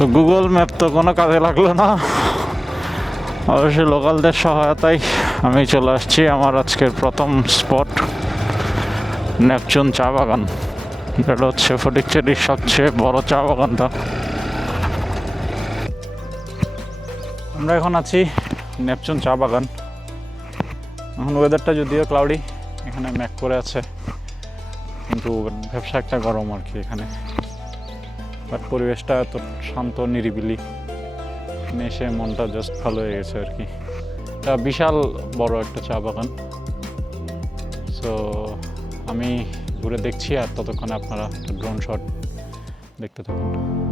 তো Google map তো কোনো কাজে লাগলো না, অবশ্যই লোকালদের সহায়তায় আমি চলে আসছি আমার আজকের প্রথম স্পট, নেপচুন চা বাগান। এটা হচ্ছে ফটিকছড়ির সবচেয়ে বড় চা বাগানটা। আমরা এখন আছি নেপচুন চা বাগান। এখন ওয়েদারটা যদিও ক্লাউডি, এখানে ম্যাক করে আছে, কিন্তু ব্যবসা একটা গরম আর কি এখানে। বাট পরিবেশটা এত শান্ত নিরিবিলি, এখানে এসে মনটা জাস্ট ভালো হয়ে গেছে আর কি। এটা বিশাল বড় একটা চা বাগান। সো আমি ঘুরে দেখছি আর ততক্ষণে আপনারা ড্রোন শট দেখতে থাকুন।